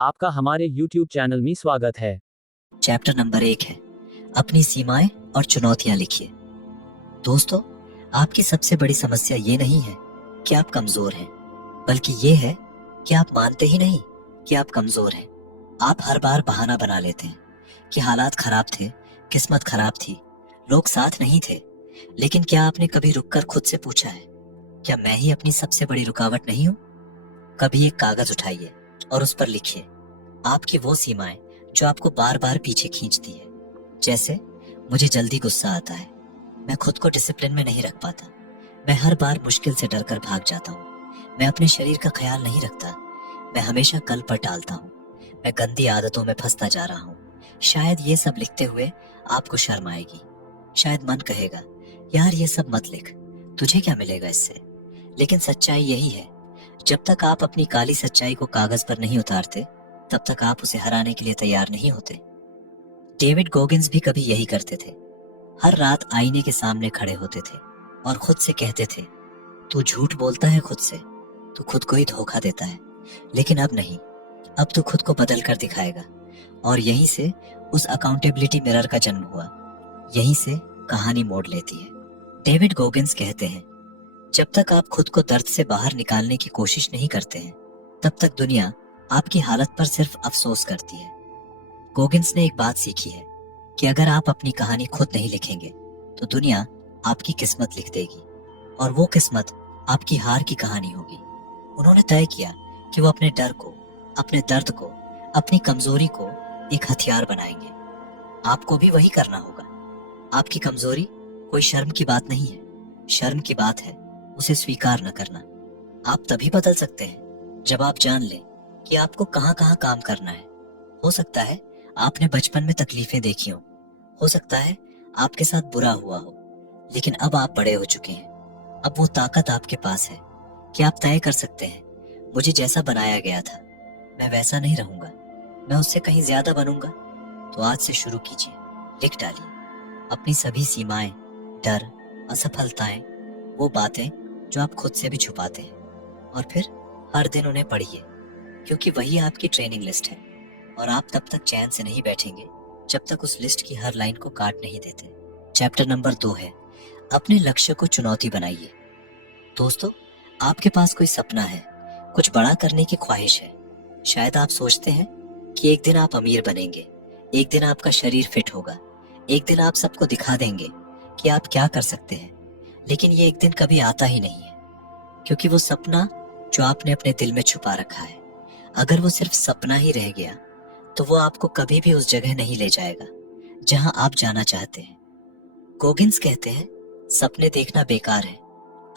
आपका हमारे YouTube channel में स्वागत है। चैप्टर नंबर 1 है अपनी सीमाएं और चुनौतियां लिखिए। दोस्तों, आपकी सबसे बड़ी समस्या ये नहीं है कि आप कमजोर हैं, बल्कि ये है कि आप मानते ही नहीं कि आप कमजोर हैं। आप हर बार बहाना बना लेते हैं कि हालात खराब थे, किस्मत खराब थी, लोग साथ नहीं थे। लेकिन क्या आपने कभी रुककर खुद से पूछा है, क्या मैं ही अपनी सबसे बड़ी रुकावट नहीं हूं? कभी एक कागज उठाइए और उस पर लिखिए आपकी वो सीमाएं जो आपको बार बार पीछे खींचती है। जैसे, मुझे जल्दी गुस्सा आता है, मैं खुद को डिसिप्लिन में नहीं रख पाता, मैं हर बार मुश्किल से डरकर भाग जाता हूँ, मैं अपने शरीर का ख्याल नहीं रखता, मैं हमेशा कल पर टालता हूँ, मैं गंदी आदतों में फंसता जा रहा हूँ। शायद ये सब लिखते हुए आपको शर्म आएगी, शायद मन कहेगा, यार ये सब मत लिख, तुझे क्या मिलेगा इससे। लेकिन सच्चाई यही है, जब तक आप अपनी काली सच्चाई को कागज पर नहीं उतारते, तब तक आप उसे हराने के लिए तैयार नहीं होते। डेविड गोगिंस भी कभी यही करते थे। हर रात आईने के सामने खड़े होते थे और खुद से कहते थे, तू झूठ बोलता है खुद से, तू खुद को ही धोखा देता है। लेकिन अब नहीं, अब तू खुद को बदल कर दिखाएगा। और यहीं से उस अकाउंटेबिलिटी मिरर का जन्म हुआ, यहीं से कहानी मोड़ लेती है। डेविड गोगिंस कहते हैं, जब तक आप खुद को दर्द से बाहर निकालने की कोशिश नहीं करते हैं, तब तक दुनिया आपकी हालत पर सिर्फ अफसोस करती है। गोगिंस ने एक बात सीखी है कि अगर आप अपनी कहानी खुद नहीं लिखेंगे तो दुनिया आपकी किस्मत लिख देगी, और वो किस्मत आपकी हार की कहानी होगी। उन्होंने तय किया कि वो अपने डर को, अपने दर्द को, अपनी कमजोरी को एक हथियार बनाएंगे। आपको भी वही करना होगा। आपकी कमजोरी कोई शर्म की बात नहीं है, शर्म की बात है उसे स्वीकार न करना। आप तभी बदल सकते हैं जब आप जान लें कि आपको कहां कहां काम करना है। हो सकता है आपने बचपन में तकलीफें देखी हो सकता है आपके साथ बुरा हुआ हो, लेकिन अब आप बड़े हो चुके हैं। अब वो ताकत आपके पास है कि आप तय कर सकते हैं, मुझे जैसा बनाया गया था मैं वैसा नहीं रहूंगा, मैं उससे कहीं ज्यादा बनूंगा। तो आज से शुरू कीजिए, लिख डालिए अपनी सभी सीमाएं, डर, असफलताएं, वो बातें जो आप खुद से भी छुपाते हैं, और फिर हर दिन उन्हें पढ़िए, क्योंकि वही आपकी ट्रेनिंग लिस्ट है। और आप तब तक चैन से नहीं बैठेंगे जब तक उस लिस्ट की हर लाइन को काट नहीं देते। चैप्टर नंबर 2 है अपने लक्ष्य को चुनौती बनाइए। दोस्तों, आपके पास कोई सपना है, कुछ बड़ा करने की ख्वाहिश है। शायद आप सोचते हैं कि एक दिन आप अमीर बनेंगे, एक दिन आपका शरीर फिट होगा, एक दिन आप सबको दिखा देंगे कि आप क्या कर सकते हैं। लेकिन ये एक दिन कभी आता ही नहीं है, क्योंकि वो सपना जो आपने अपने दिल में छुपा रखा है, अगर वो सिर्फ सपना ही रह गया तो वो आपको कभी भी उस जगह नहीं ले जाएगा जहां आप जाना चाहते हैं। गोगिंस कहते हैं, सपने देखना बेकार है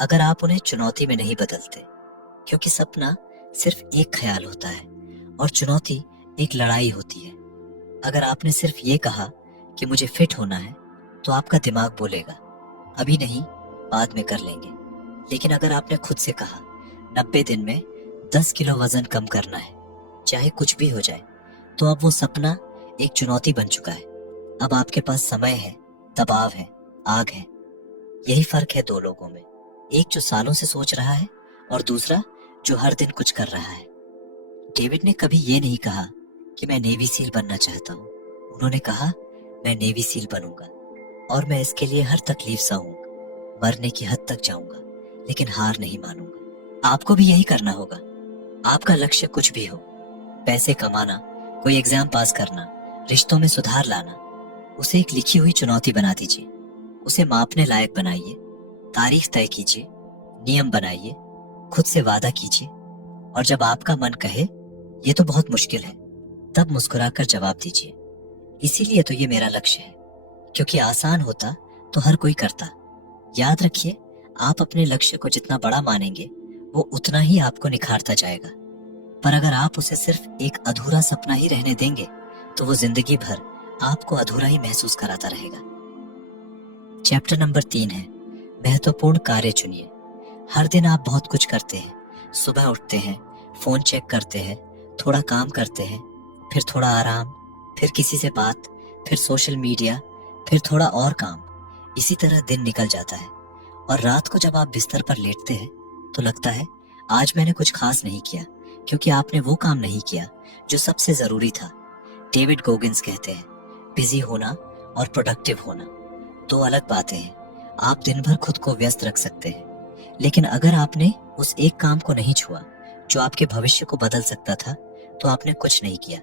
अगर आप उन्हें चुनौती में नहीं बदलते, क्योंकि सपना सिर्फ एक ख्याल होता है और चुनौती एक लड़ाई होती है। अगर आपने सिर्फ ये कहा कि मुझे फिट होना है, तो आपका दिमाग बोलेगा, अभी नहीं, बाद में कर लेंगे। लेकिन अगर आपने खुद से कहा, 90 दिन में 10 किलो वजन कम करना है, चाहे कुछ भी हो जाए, तो अब वो सपना एक चुनौती बन चुका है। अब आपके पास समय है, दबाव है, आग है। यही फर्क है दो लोगों में, एक जो सालों से सोच रहा है और दूसरा जो हर दिन कुछ कर रहा है। डेविड ने कभी ये नहीं कहा कि मैं नेवी सील बनना चाहता हूँ। उन्होंने कहा, मैं नेवी सील बनूंगा और मैं इसके लिए हर तकलीफ सहूंगा, मरने की हद तक जाऊंगा, लेकिन हार नहीं मानूंगा। आपको भी यही करना होगा। आपका लक्ष्य कुछ भी हो, पैसे कमाना, कोई एग्जाम पास करना, रिश्तों में सुधार लाना, उसे एक लिखी हुई चुनौती बना दीजिए। उसे मापने लायक बनाइए, तारीख तय कीजिए, नियम बनाइए, खुद से वादा कीजिए, और जब आपका मन कहे ये तो बहुत मुश्किल है, तब मुस्कुराकर जवाब दीजिए, इसीलिए तो ये मेरा लक्ष्य है। क्योंकि आसान होता तो हर कोई करता। याद रखिए, आप अपने लक्ष्य को जितना बड़ा मानेंगे, वो उतना ही आपको निखारता जाएगा। पर अगर आप उसे सिर्फ एक अधूरा सपना ही रहने देंगे, तो वो जिंदगी भर आपको अधूरा ही महसूस कराता रहेगा। चैप्टर नंबर 3 है महत्वपूर्ण कार्य चुनिए। हर दिन आप बहुत कुछ करते हैं। सुबह उठते हैं, फोन चेक करते हैं, थोड़ा काम करते हैं, फिर थोड़ा आराम, फिर किसी से बात, फिर सोशल मीडिया, फिर थोड़ा और काम। इसी तरह दिन निकल जाता है, और रात को जब आप बिस्तर पर लेटते हैं तो लगता है आज मैंने कुछ खास नहीं किया, क्योंकि आपने वो काम नहीं किया जो सबसे जरूरी था। डेविड गोगिंस कहते हैं, बिजी होना और प्रोडक्टिव होना दो अलग बातें हैं। आप दिन भर खुद को व्यस्त रख सकते हैं, लेकिन अगर आपने उस एक काम को नहीं छुआ जो आपके भविष्य को बदल सकता था, तो आपने कुछ नहीं किया।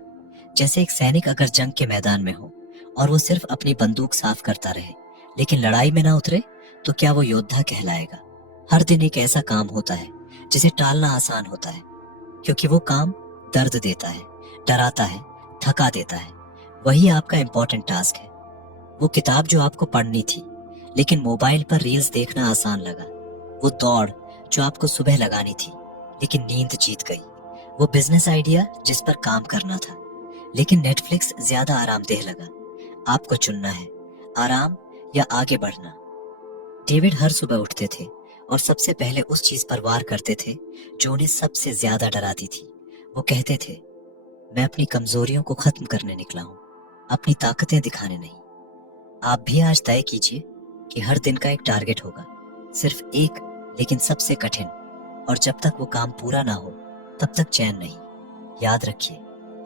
जैसे एक सैनिक अगर जंग के मैदान में हो और वो सिर्फ अपनी बंदूक साफ करता रहे लेकिन लड़ाई में ना उतरे, तो क्या वो योद्धा कहलाएगा? हर दिन एक ऐसा काम होता है जिसे टालना आसान होता है, क्योंकि वो काम दर्द देता है, डराता है, थका देता है। वही आपका इंपॉर्टेंट टास्क है। वो किताब जो आपको पढ़नी थी लेकिन मोबाइल पर रील्स देखना आसान लगा। वो दौड़ जो आपको सुबह लगानी थी लेकिन नींद जीत गई। वो बिजनेस आइडिया जिस पर काम करना था लेकिन नेटफ्लिक्स ज्यादा आरामदेह लगा। आपको चुनना है, आराम या आगे बढ़ना। डेविड हर सुबह उठते थे और सबसे पहले उस चीज पर वार करते थे जो उन्हें सबसे ज्यादा डराती थी। वो कहते थे, मैं अपनी कमजोरियों को खत्म करने निकला हूं, अपनी ताकतें दिखाने नहीं। आप भी आज तय कीजिए कि हर दिन का एक टारगेट होगा, सिर्फ एक, लेकिन सबसे कठिन। और जब तक वो काम पूरा ना हो तब तक चैन नहीं। याद रखिए,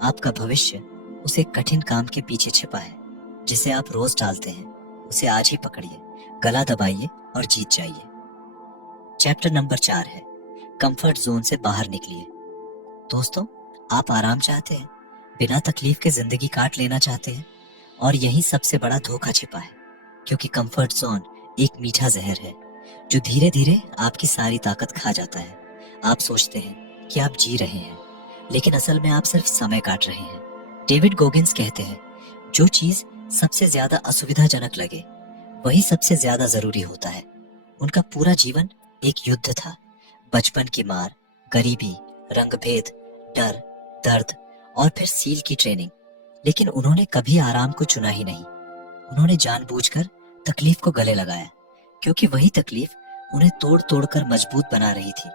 आपका भविष्य उस एक कठिन काम के पीछे छिपा है जिसे आप रोज टालते हैं। उसे आज ही पकड़िए, गला दबाइए और जीत जाइए। चैप्टर नंबर 4 है, कंफर्ट जोन से बाहर निकलिए। दोस्तों, आप आराम चाहते हैं, बिना तकलीफ के जिंदगी काट लेना चाहते हैं, और यही सबसे बड़ा धोखा छिपा है, क्योंकि कंफर्ट जोन एक मीठा जहर है जो धीरे धीरे आपकी सारी ताकत खा जाता है। आप सोचते हैं कि आप जी रहे हैं, लेकिन असल में आप सिर्फ समय काट रहे हैं। डेविड गोगिंस कहते हैं, जो चीज सबसे ज्यादा असुविधाजनक लगे वही सबसे ज्यादा जरूरी होता है। उनका पूरा जीवन एक युद्ध था। बचपन की मार, गरीबी, रंगभेद, डर, दर्द और फिर सील की ट्रेनिंग, लेकिन उन्होंने कभी आराम को चुना ही नहीं। उन्होंने जानबूझकर तकलीफ को गले लगाया, क्योंकि वही तकलीफ उन्हें तोड़ तोड़ कर मजबूत बना रही थी।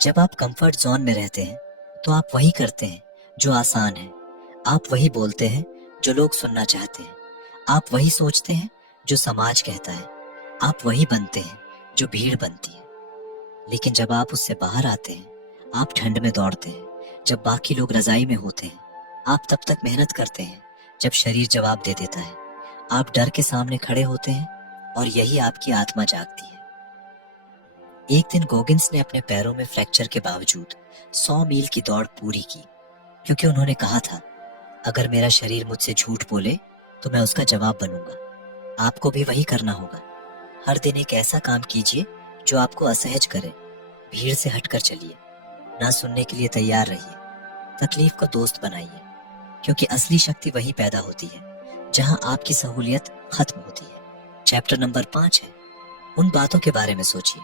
जब आप कंफर्ट जोन में रहते हैं तो आप वही करते हैं जो आसान है, आप वही बोलते हैं जो लोग सुनना चाहते हैं, आप वही सोचते हैं जो समाज कहता है, आप वही बनते हैं जो भीड़ बनती है। लेकिन जब आप उससे बाहर आते हैं, आप ठंड में दौड़ते हैं जब बाकी लोग रजाई में होते हैं, आप तब तक मेहनत करते हैं जब शरीर जवाब दे देता है, आप डर के सामने खड़े होते हैं और यही आपकी आत्मा जागती है। एक दिन गोगिंस ने अपने पैरों में फ्रैक्चर के बावजूद 100 मील की दौड़ पूरी की, क्योंकि उन्होंने कहा था, अगर मेरा शरीर मुझसे झूठ बोले तो मैं उसका जवाब बनूंगा। आपको भी वही करना होगा। हर दिन एक ऐसा काम कीजिए जो आपको असहज करे। भीड़ से हटकर चलिए, ना सुनने के लिए तैयार रहिए, तकलीफ को दोस्त बनाइए, क्योंकि असली शक्ति वही पैदा होती है जहां आपकी सहूलियत खत्म होती है। चैप्टर नंबर 5 है, उन बातों के बारे में सोचिए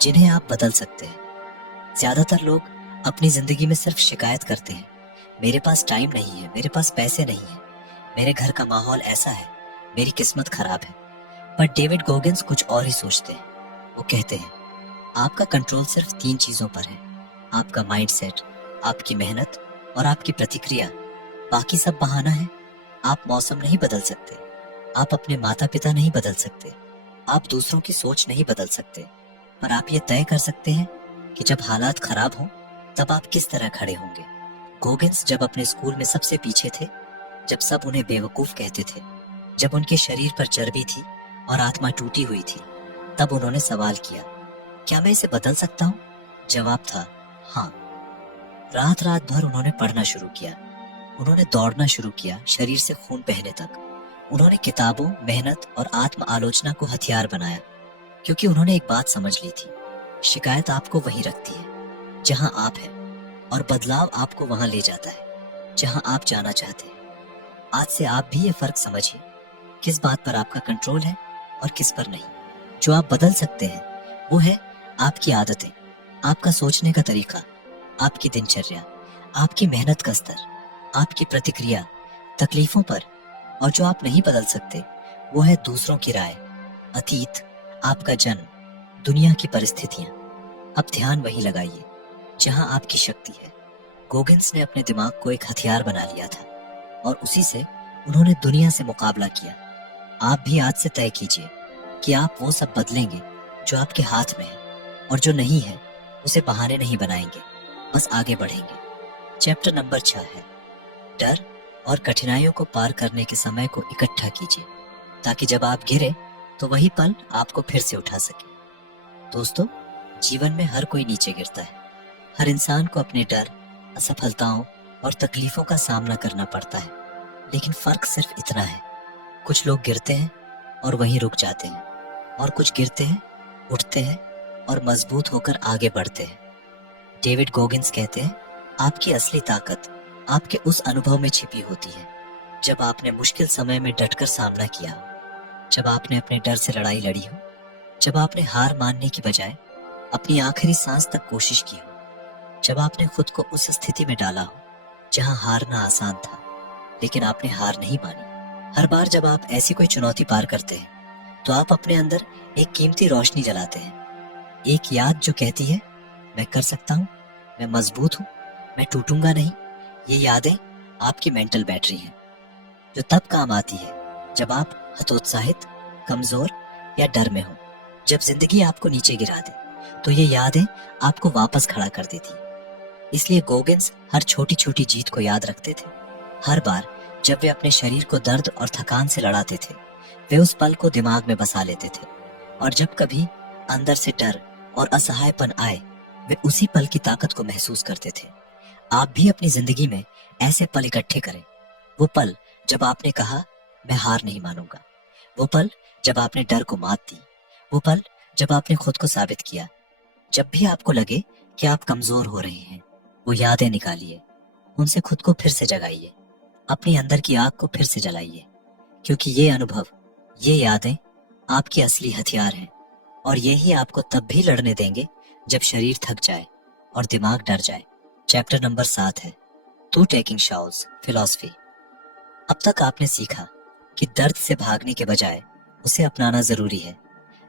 जिन्हें आप बदल सकते हैं। ज्यादातर लोग अपनी जिंदगी में सिर्फ शिकायत करते हैं, मेरे पास टाइम नहीं है, मेरे पास पैसे नहीं है, मेरे घर का माहौल ऐसा है, मेरी किस्मत खराब है। पर डेविड गोगिंस कुछ और ही सोचते हैं। वो कहते हैं, आपका कंट्रोल सिर्फ 3 चीजों पर है, आपका माइंडसेट, आपकी मेहनत और आपकी प्रतिक्रिया। बाकी सब बहाना है। आप मौसम नहीं बदल सकते, आप अपने माता पिता नहीं बदल सकते, आप दूसरों की सोच नहीं बदल सकते, पर आप ये तय कर सकते हैं कि जब हालात खराब हों तब आप किस तरह खड़े होंगे। गोगिंस जब अपने स्कूल में सबसे पीछे थे, जब सब उन्हें बेवकूफ कहते थे, जब उनके शरीर पर चर्बी थी और आत्मा टूटी हुई थी, तब उन्होंने सवाल किया, क्या मैं इसे बदल सकता हूँ? जवाब था हाँ। रात रात भर उन्होंने पढ़ना शुरू किया, उन्होंने दौड़ना शुरू किया शरीर से खून बहने तक। उन्होंने किताबों, मेहनत और आत्म आलोचना को हथियार बनाया, क्योंकि उन्होंने एक बात समझ ली थी, शिकायत आपको वहीं रखती है जहां आप हैं, और बदलाव आपको वहां ले जाता है जहां आप जाना चाहते हैं। आज से आप भी ये फर्क समझिए, किस बात पर आपका कंट्रोल है और किस पर नहीं। जो आप बदल सकते हैं वो है आपकी आदतें, आपका सोचने का तरीका, आपकी दिनचर्या, आपकी मेहनत का स्तर, आपकी प्रतिक्रिया तकलीफों पर। और जो आप नहीं बदल सकते वो है दूसरों की राय, अतीत, आपका जन्म, दुनिया की परिस्थितियां। अब ध्यान वहीं लगाइए जहां आपकी शक्ति है। गोगिंस ने अपने दिमाग को एक हथियार बना लिया था और उसी से उन्होंने दुनिया से मुकाबला किया। आप भी आज से तय कीजिए कि आप वो सब बदलेंगे जो आपके हाथ में है, और जो नहीं है उसे बहाने नहीं बनाएंगे, बस आगे बढ़ेंगे। चैप्टर नंबर 6 है डर और कठिनाइयों को पार करने के समय को इकट्ठा कीजिए ताकि जब आप गिरे तो वही पल आपको फिर से उठा सके। दोस्तों, जीवन में हर कोई नीचे गिरता है। हर इंसान को अपने डर, असफलताओं और तकलीफों का सामना करना पड़ता है, लेकिन फर्क सिर्फ इतना है, कुछ लोग गिरते हैं और वहीं रुक जाते हैं, और कुछ गिरते हैं, उठते हैं और मजबूत होकर आगे बढ़ते हैं। डेविड गोगिंस कहते हैं, आपकी असली ताकत आपके उस अनुभव में छिपी होती है जब आपने मुश्किल समय में डटकर सामना किया हो, जब आपने अपने डर से लड़ाई लड़ी हो, जब आपने हार मानने की बजाय अपनी आखिरी सांस तक कोशिश की हो, जब आपने खुद को उस स्थिति में डाला हो जहां हारना आसान था लेकिन आपने हार नहीं मानी। हर बार जब आप ऐसी कोई चुनौती पार करते हैं तो आप अपने अंदर एक कीमती रोशनी जलाते हैं, एक याद जो कहती है, मैं कर सकता हूँ, मैं मजबूत हूँ, मैं टूटूंगा नहीं। ये यादें आपकी मेंटल बैटरी हैं जो तब काम आती है जब आप हतोत्साहित, कमजोर या डर में हो। जब जिंदगी आपको नीचे गिरा दे तो ये यादें आपको वापस खड़ा कर देती। इसलिए गोगिंस हर छोटी छोटी जीत को याद रखते थे। हर बार जब वे अपने शरीर को दर्द और थकान से लड़ाते थे, वे उस पल को दिमाग में बसा लेते थे, और जब कभी अंदर से डर और असहायपन आए, वे उसी पल की ताकत को महसूस करते थे। आप भी अपनी जिंदगी में ऐसे पल इकट्ठे करें। वो पल जब आपने कहा, मैं हार नहीं मानूंगा। वो पल जब आपने डर को मात दी। वो पल जब आपने खुद को साबित किया। जब भी आपको लगे कि आप कमजोर हो रहे हैं, वो यादें निकालिए, उनसे खुद को फिर से जगाइए, अपनी अंदर की आग को फिर से जलाइए, क्योंकि ये अनुभव, ये यादें आपकी असली हथियार हैं, और यही आपको तब भी लड़ने देंगे जब शरीर थक जाए और दिमाग डर जाए। चैप्टर नंबर 7 है टू टेकिंग शॉट्स फिलॉसफी। अब तक आपने सीखा कि दर्द से भागने के बजाय उसे अपनाना जरूरी है,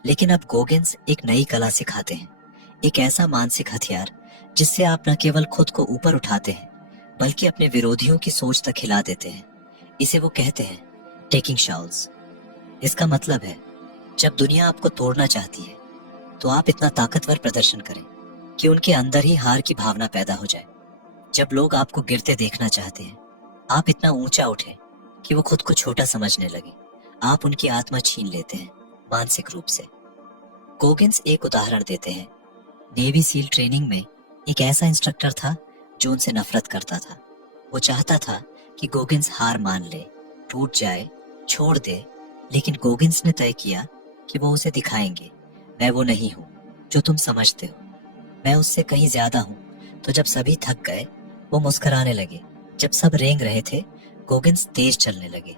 लेकिन अब गोगिंस एक नई कला सिखाते हैं, एक ऐसा मानसिक हथियार जिससे आप न केवल खुद को ऊपर उठाते हैं बल्कि अपने विरोधियों की सोच तक हिला देते हैं। इसे वो कहते हैं टेकिंग शॉट्स। इसका मतलब है, जब दुनिया आपको तोड़ना चाहती है तो आप इतना ताकतवर प्रदर्शन करें कि उनके अंदर ही हार की भावना पैदा हो जाए। जब लोग आपको गिरते देखना चाहते हैं, आप इतना ऊंचा उठें कि वो खुद को छोटा समझने लगे। आप उनकी आत्मा छीन लेते हैं मानसिक रूप से। गोगिंस एक उदाहरण देते हैं। नेवी सील ट्रेनिंग में एक ऐसा इंस्ट्रक्टर था जो उनसे नफरत करता था। वो चाहता था कि गोगिंस हार मान ले, टूट जाए, छोड़ दे, लेकिन गोगिंस ने तय किया कि वो उसे दिखाएंगे, मैं वो नहीं हूँ जो तुम समझते हो, मैं उससे कहीं ज्यादा हूँ। तो जब सभी थक गए, वो मुस्कुराने लगे। जब सब रेंग रहे थे, गोगिंस तेज चलने लगे।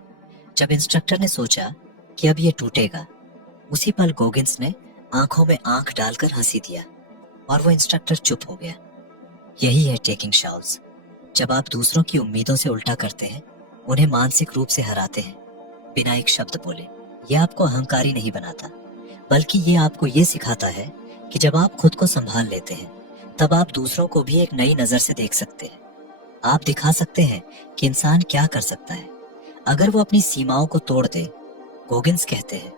जब इंस्ट्रक्टर ने सोचा कि अब ये टूटेगा, उसी पल गोगिंस ने आंखों में आंख डालकर हंसी दिया और वो इंस्ट्रक्टर चुप हो गया। यही है टेकिंग शॉट्स। जब आप दूसरों की उम्मीदों से उल्टा करते हैं, उन्हें मानसिक रूप से हराते हैं बिना एक शब्द बोले। ये आपको अहंकारी नहीं बनाता, बल्कि ये आपको ये सिखाता है कि जब आप खुद को संभाल लेते हैं, तब आप दूसरों को भी एक नई नजर से देख सकते हैं। आप दिखा सकते हैं कि इंसान क्या कर सकता है अगर वो अपनी सीमाओं को तोड़ दे। गोगिंस कहते हैं,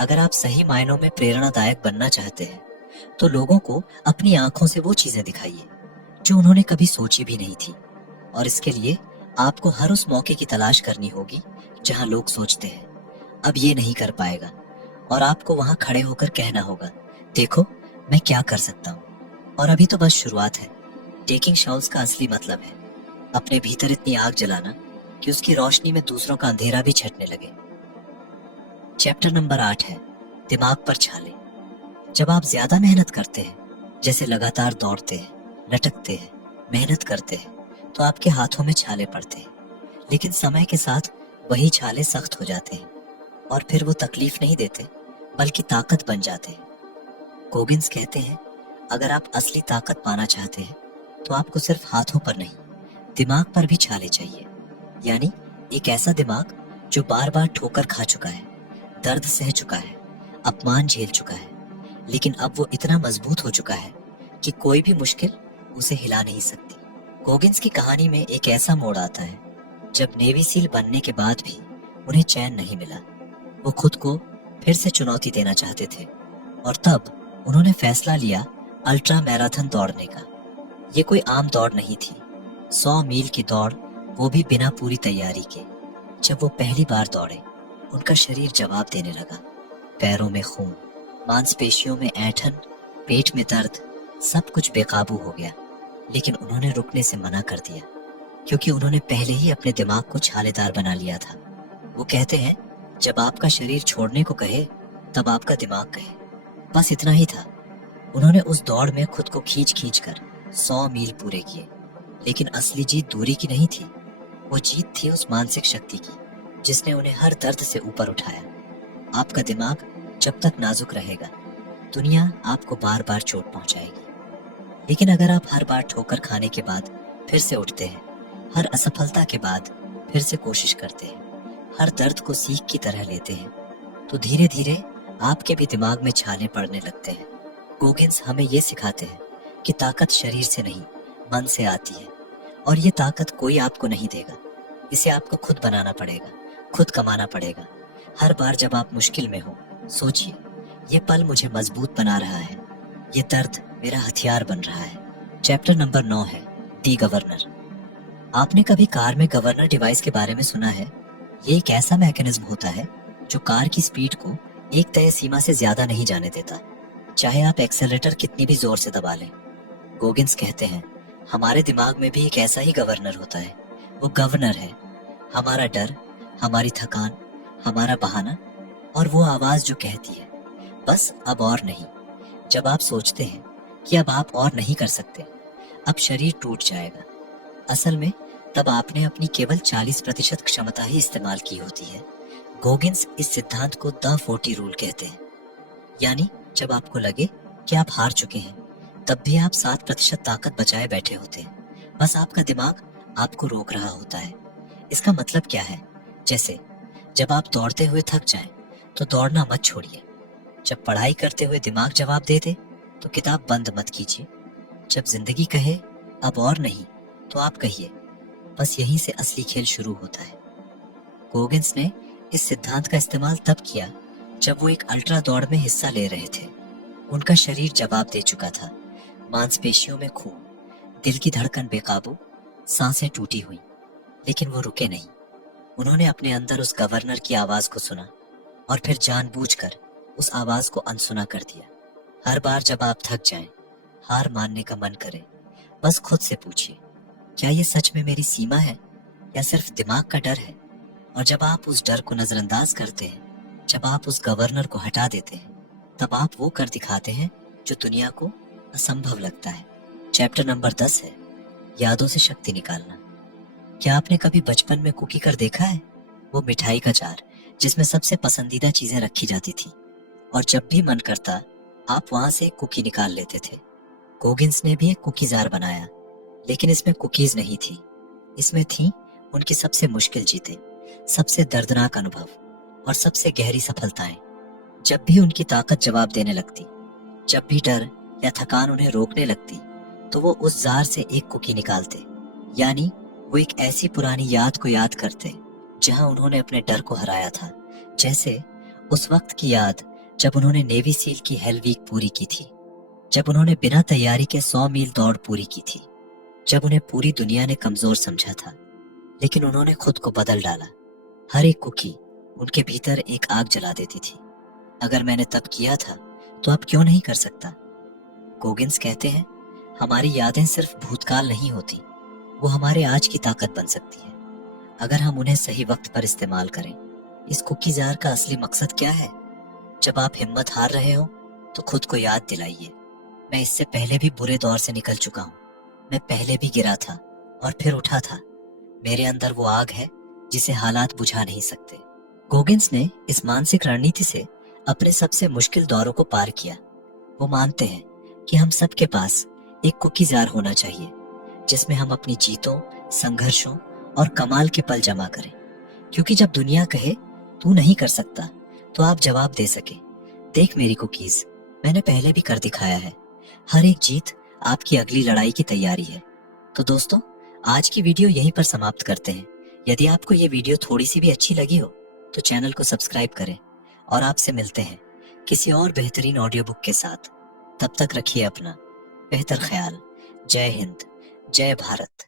अगर आप सही मायनों में प्रेरणादायक बनना चाहते हैं तो लोगों को अपनी आंखों से वो चीजें दिखाइए जो उन्होंने कभी सोची भी नहीं थी, और इसके लिए आपको हर उस मौके की तलाश करनी होगी जहां लोग सोचते हैं अब ये नहीं कर पाएगा, और आपको वहां खड़े होकर कहना होगा, देखो मैं क्या कर सकता हूँ, और अभी तो बस शुरुआत है। टेकिंग शॉट्स का असली मतलब है अपने भीतर इतनी आग जलाना कि उसकी रोशनी में दूसरों का अंधेरा भी छटने लगे। चैप्टर नंबर 8 है दिमाग पर छाले। जब आप ज्यादा मेहनत करते हैं, जैसे लगातार दौड़ते हैं, लटकते हैं, मेहनत करते हैं, तो आपके हाथों में छाले पड़ते हैं, लेकिन समय के साथ वही छाले सख्त हो जाते हैं और फिर वो तकलीफ नहीं देते बल्कि ताकत बन जाते हैं। गोगिंस कहते हैं, अगर आप असली ताकत पाना चाहते हैं तो आपको सिर्फ हाथों पर नहीं, दिमाग पर भी छाले चाहिए। यानी एक ऐसा दिमाग जो बार बार ठोकर खा चुका है, दर्द सह चुका है, अपमान झेल चुका है, लेकिन अब वो इतना मजबूत हो चुका है कि कोई भी मुश्किल उसे हिला नहीं सकती। गोगिंस की कहानी में एक ऐसा मोड़ आता है जब नेवी सील बनने के बाद भी उन्हें चैन नहीं मिला। वो खुद को फिर से चुनौती देना चाहते थे, और तब उन्होंने फैसला लिया अल्ट्रा मैराथन दौड़ने का। ये कोई आम दौड़ नहीं थी, 100 मील की दौड़, वो भी बिना पूरी तैयारी के। जब वो पहली बार दौड़े, उनका शरीर जवाब देने लगा। पैरों में खून, मांसपेशियों में ऐंठन, पेट में दर्द, सब कुछ बेकाबू हो गया। लेकिन उन्होंने रुकने से मना कर दिया, क्योंकि उन्होंने पहले ही अपने दिमाग को छालेदार बना लिया था। वो कहते हैं, जब आपका शरीर छोड़ने को कहे, तब आपका दिमाग कहे। बस इतना ही था। उन्होंने उस दौड़ में खुद को खींच खींच कर 100 मील पूरे किए। लेकिन असली जीत दूरी की नहीं थी, वो जीत थी उस मानसिक शक्ति की जिसने उन्हें हर दर्द से ऊपर उठाया। आपका दिमाग जब तक नाजुक रहेगा, दुनिया आपको बार बार चोट पहुंचाएगी। लेकिन अगर आप हर बार ठोकर खाने के बाद फिर से उठते हैं, हर असफलता के बाद फिर से कोशिश करते हैं, हर दर्द को सीख की तरह लेते हैं, तो धीरे धीरे आपके भी दिमाग में छाले पड़ने लगते हैं। गोगिंस हमें ये सिखाते हैं कि ताकत शरीर से नहीं, मन से आती है। और ये ताकत कोई आपको नहीं देगा, इसे आपको खुद बनाना पड़ेगा, खुद कमाना पड़ेगा। हर बार जब आप मुश्किल में हो, सोचिए, ये पल मुझे मजबूत बना रहा है, ये दर्द मेरा हथियार बन रहा है। चैप्टर नंबर 9 है दी गवर्नर। आपने कभी कार में गवर्नर डिवाइस के बारे में सुना है? ये एक ऐसा मैकेनिज्म होता है जो कार की स्पीड को एक तय सीमा से ज्यादा नहीं जाने देता, चाहे आप एक्सेलेरेटर कितनी भी जोर से दबा लें। गोगिंस कहते हैं, हमारे दिमाग में भी एक ऐसा ही गवर्नर होता है। वो गवर्नर है हमारा डर, हमारी थकान, हमारा बहाना, और वो आवाज जो कहती है, बस अब और नहीं। जब आप सोचते हैं कि अब आप और नहीं कर सकते, अब शरीर टूट जाएगा, असल में तब आपने अपनी केवल 40% क्षमता ही इस्तेमाल की होती है। गोगिंस इस सिद्धांत को द 40 रूल कहते हैं। यानी जब आपको लगे कि आप हार चुके हैं, तब भी आप 7% ताकत बचाए बैठे होते हैं। बस आपका दिमाग आपको रोक रहा होता है। इसका मतलब क्या है? जैसे जब आप दौड़ते हुए थक जाएं, तो दौड़ना मत छोड़िए। जब पढ़ाई करते हुए दिमाग जवाब दे दे, तो किताब बंद मत कीजिए। जब जिंदगी कहे अब और नहीं, तो आप कहिए, बस यहीं से असली खेल शुरू होता है। गोगिंस ने इस सिद्धांत का इस्तेमाल तब किया जब वो एक अल्ट्रा दौड़ में हिस्सा ले रहे थे। उनका शरीर जवाब दे चुका था, मांसपेशियों में खून, दिल की धड़कन बेकाबू, सांसें टूटी हुई, लेकिन वो रुके नहीं। उन्होंने अपने अंदर उस गवर्नर की आवाज को सुना और फिर जानबूझकर उस आवाज को अनसुना कर दिया। हर बार जब आप थक जाएं, हार मानने का मन करे, बस खुद से पूछिए, क्या ये सच में मेरी सीमा है या सिर्फ दिमाग का डर है? और जब आप उस डर को नजरअंदाज करते हैं, जब आप उस गवर्नर को हटा देते हैं, तब आप वो कर दिखाते हैं जो दुनिया को असंभव लगता है। चैप्टर नंबर 10 है यादों से शक्ति निकालना। क्या आपने कभी बचपन में कुकी कर देखा है? वो मिठाई का जार जिसमें सबसे पसंदीदा चीजें रखी जाती थी, और जब भी मन करता आप वहां से एक कुकी निकाल लेते थे। गोगिंस ने भी एक कुकी जार बनाया, लेकिन इसमें कुकीज नहीं थी, इसमें थी उनकी सबसे मुश्किल जीतें, सबसे दर्दनाक अनुभव और सबसे गहरी सफलताएं। जब भी उनकी ताकत जवाब देने लगती, जब भी डर या थकान उन्हें रोकने लगती, तो वो उस जार से एक कुकी निकालते। यानी वो एक ऐसी पुरानी याद को याद करते जहां उन्होंने अपने डर को हराया था। जैसे उस वक्त की याद जब उन्होंने नेवी सील की हेल वीक पूरी की थी, जब उन्होंने बिना तैयारी के 100 मील दौड़ पूरी की थी, जब उन्हें पूरी दुनिया ने कमजोर समझा था, लेकिन उन्होंने खुद को बदल डाला। हर एक कुकी उनके भीतर एक आग जला देती थी। अगर मैंने तब किया था, तो अब क्यों नहीं कर सकता? गोगिंस कहते हैं, हमारी यादें सिर्फ भूतकाल नहीं होती, वो हमारे आज की ताकत बन सकती है, अगर हम उन्हें सही वक्त पर इस्तेमाल करें। इस कुकी जार का असली मकसद क्या है? जब आप हिम्मत हार रहे हो, तो खुद को याद दिलाइए, मैं इससे पहले भी बुरे दौर से निकल चुका हूँ, मैं पहले भी गिरा था और फिर उठा था। मेरे अंदर वो आग है जिसे हालात बुझा नहीं सकते। गोगिंस ने इस मानसिक रणनीति से अपने सबसे मुश्किल दौरों को पार किया। वो मानते हैं कि हम सबके पास एक कुकी जार होना चाहिए, जिसमें हम अपनी जीतों, संघर्षों और कमाल के पल जमा करें। क्योंकि जब दुनिया कहे तू नहीं कर सकता, तो आप जवाब दे सके, देख मेरी कुकीज, मैंने पहले भी कर दिखाया है। हर एक जीत आपकी अगली लड़ाई की तैयारी है। तो दोस्तों, आज की वीडियो यहीं पर समाप्त करते हैं। यदि आपको ये वीडियो थोड़ी सी भी अच्छी लगी हो, तो चैनल को सब्सक्राइब करें, और आपसे मिलते हैं किसी और बेहतरीन ऑडियो बुक के साथ। तब तक रखिए अपना बेहतर ख्याल। जय हिंद, जय भारत।